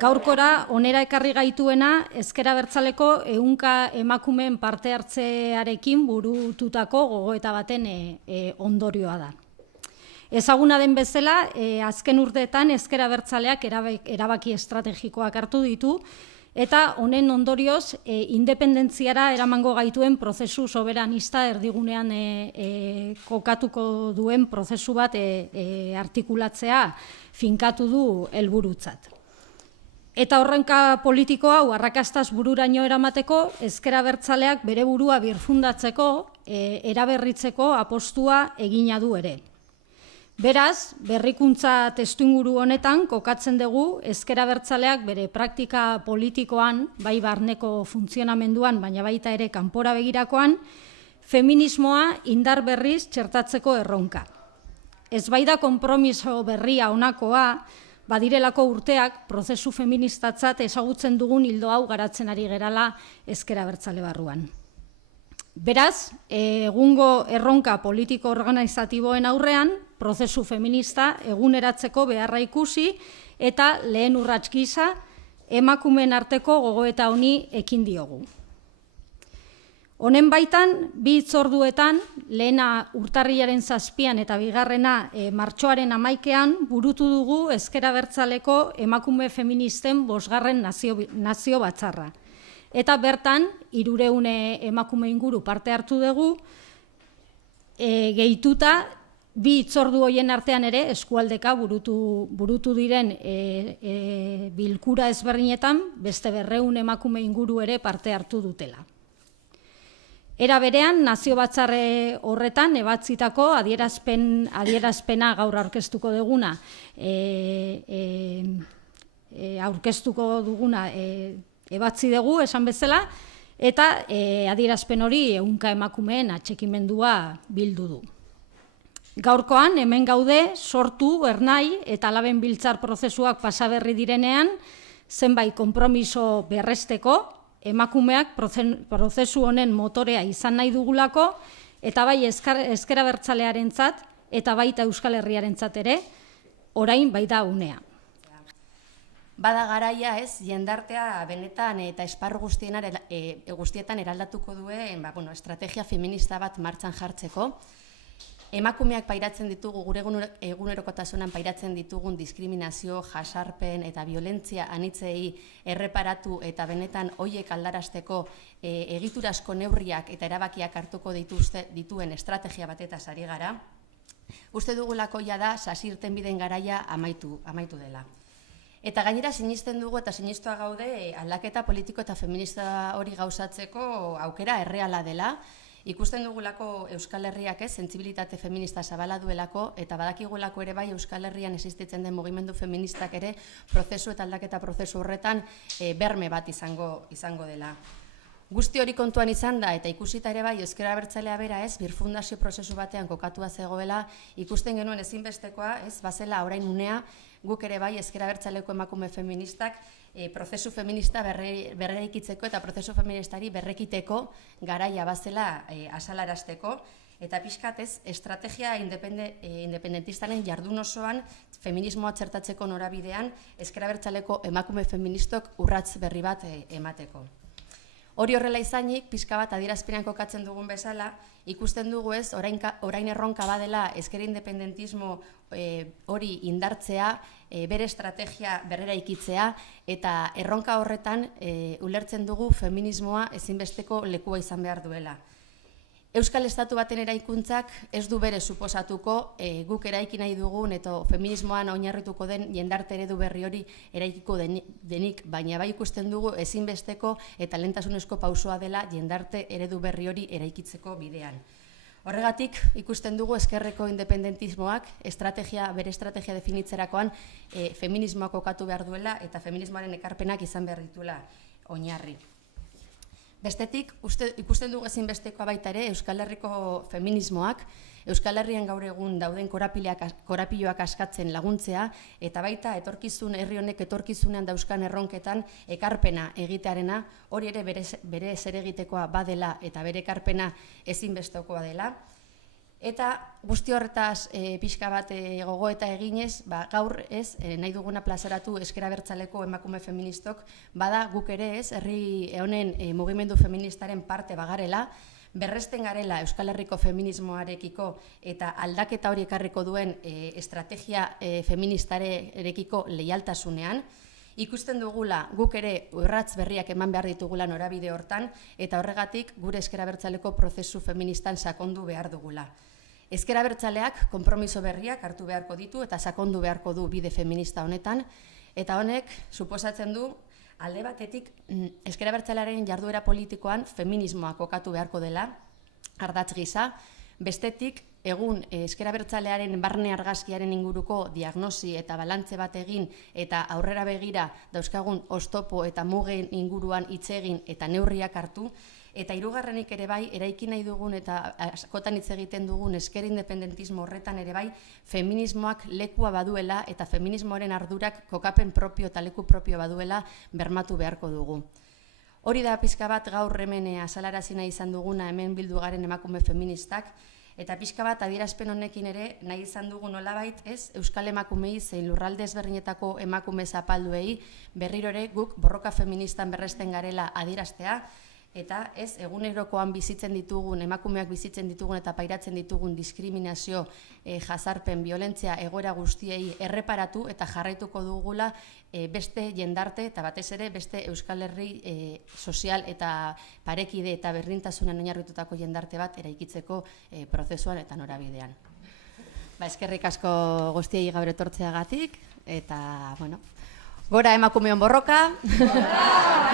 Gaurkora, onera ekarri gaituena, Ezker Abertzaleko 100 emakumeen parte hartzearekin burututako gogoeta baten ondorioa da. Ezaguna den bezala, azken urteetan Ezker Abertzaleak erabaki estrategikoak hartu ditu, eta honen ondorioz independentziara eramango gaituen prozesu soberanista erdigunean kokatuko duen prozesu bat artikulatzea finkatu du helburutzat. Eta horrenka politiko hau arrakastaz bururaino eramateko, Ezker Abertzaleak bere burua birfundatzeko, eraberritzeko apostua egina du ere. Beraz, berrikuntza testuinguru honetan kokatzen dugu Ezker Abertzaleak bere praktika politikoan, bai barneko funtzionamenduan, baina baita ere kanpora begirakoan, feminismoa indar berriz txertatzeko erronka. Ez bai da konpromiso berria honakoa, badirelako urteak prozesu feministatzat ezagutzen dugun ildo hau garatzen ari gerala Ezker Abertzale barruan. Beraz, egungo erronka politiko organizatiboen aurrean, prozesu feminista eguneratzeko beharra ikusi eta lehen urrats gisa emakumeen arteko gogoeta honi ekin diogu. Honen baitan, bi hitzorduetan, lehena urtarrilaren 7 eta bigarrena martxoaren 11 burutu dugu Ezker Abertzaleko emakume feministen 5. nazio batzarra. Eta bertan, 300 emakume inguru parte hartu dugu, gehituta, bi hitzordu hoien artean ere eskualdeka burutu diren bilkura ezberdinetan, beste 200 emakume inguru ere parte hartu dutela. Era berean, nazio batzarre horretan ebatzitako adierazpena gaur aurkeztuko duguna, ebatzi dugu, esan bezala, eta adierazpen hori 100 emakumeen atxikimendua bildu du. Gaurkoan, hemen gaude, sortu, ernai eta alaben biltzar prozesuak pasaberri direnean, zenbait konpromiso berresteko, emakumeak prozesu honen motorea izan nahi dugulako, eta bai Ezker Abertzalearentzat eta baita Euskal Herriarentzat ere, orain baita unea. Bada garaia ez, jendartea benetan eta esparru guztietan eraldatuko duen estrategia feminista bat martxan jartzeko. Emakumeak pairatzen ditugu, gure egunerokotasunan pairatzen ditugun diskriminazio, jasarpen eta violentzia anitzei erreparatu eta benetan hoiek aldarazteko egiturazko neurriak eta erabakiak hartuko dituen estrategia batetaz ari gara. Uste dugulako da sasirten biden garaia amaitu dela. Eta gainera sinisten dugu eta sinistua gaude aldaketa politiko eta feminista hori gauzatzeko aukera erreala dela. Ikusten dugulako Euskal Herriak sentsibilitate feminista zabala duelako eta badakigulako ere bai Euskal Herrian existitzen den mugimendu feministak ere prozesu eta aldaketa prozesu horretan berme bat izango dela. Guzti hori kontuan izan da eta ikusita ere bai Ezker Abertzalea bera birfundazio prozesu batean kokatua zegoela, ikusten genuen ezinbestekoa bazela orain unea guk ere bai Ezker Abertzaleko emakume feministak prozesu feminista berreraikitzeko eta prozesu feministari berrekiteko garaia bazela azalarazteko eta pixkatez estrategia independentistaren jardun osoan feminismoa txertatzeko norabidean Ezker Abertzaleko emakume feministok urrats berri bat emateko. Hori horrela izanik, pixka bat adierazpenean kokatzen dugun bezala, ikusten dugu orain erronka badela ezker independentismo hori indartzea, bere estrategia berrera ikitzea, eta erronka horretan ulertzen dugu feminismoa ezinbesteko lekua izan behar duela. Euskal Estatu baten eraikuntzak ez du bere suposatuko guk eraiki nahi dugun eta feminismoan oinarrituko den jendarte eredu berri hori eraikiko denik, baina bai ikusten dugu ezinbesteko eta lehentasunezko pausoa dela jendarte eredu berri hori eraikitzeko bidean. Horregatik ikusten dugu ezkerreko independentismoak bere estrategia definitzerakoan feminismoa kokatu behar duela eta feminismoaren ekarpenak izan behar dituela oinarri. Bestetik, ikusten dugu ezinbestekoa baita ere Euskal Herriko feminismoak, Euskal Herrian gaur egun dauden korapiloak askatzen laguntzea, eta baita herri honek etorkizunean dauzkan erronketan ekarpena egitearena, hori ere bere zer egitekoa badela eta bere ekarpena ezinbestekoa dela. Eta guzti horretaz pixka bat gogoeta eginez, gaur nahi duguna plazaratu ezker abertzaleko emakume feministok, bada guk ere herri honen mugimendu feministaren parte bagarela, berresten garela Euskal Herriko feminismoarekiko eta aldaketa hori ekarriko duen estrategia feministarekiko leialtasunean, ikusten dugula guk ere urrats berriak eman behar ditugula norabide hortan, eta horregatik gure ezker abertzaleko prozesu feministan sakondu behar dugula. Ezker abertzaleak konpromiso berriak hartu beharko ditu eta sakondu beharko du bide feminista honetan, eta honek suposatzen du alde batetik ezker abertzalearen jarduera politikoan feminismoa kokatu beharko dela, ardatz gisa, bestetik egun ezker abertzalearen barne argazkiaren inguruko diagnosi eta balantze bat egin eta aurrera begira dauzkagun oztopo eta mugen inguruan hitz egin eta neurriak hartu, eta hirugarrenik ere bai, eraiki nahi dugun eta askotan hitz egiten dugun ezker independentismo horretan ere bai, feminismoak lekua baduela eta feminismoaren ardurak kokapen propio eta leku propio baduela bermatu beharko dugu. Hori da pixka bat gaur hemen azalarazi nahi izan duguna hemen bildu garen emakume feministak, eta pixka bat adierazpen honekin ere nahi izan dugu nolabait Euskal emakumei zein lurralde ezberdinetako emakume zapalduei berriro ere guk borroka feministan berresten garela adieraztea, eta egunerokoan bizitzen ditugun, emakumeak bizitzen ditugun eta pairatzen ditugun diskriminazio, jazarpen, violentzia egoera guztiei erreparatu eta jarraituko dugula beste jendarte eta batez ere beste Euskal Herri sozial eta parekide eta berdintasunan oinarritutako jendarte bat eraikitzeko prozesuan eta norabidean. Eskerrik asko guztiei gaur etortzeagatik, eta, bueno, gora emakumeon borroka,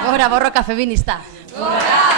gora borroka feminista. Gora!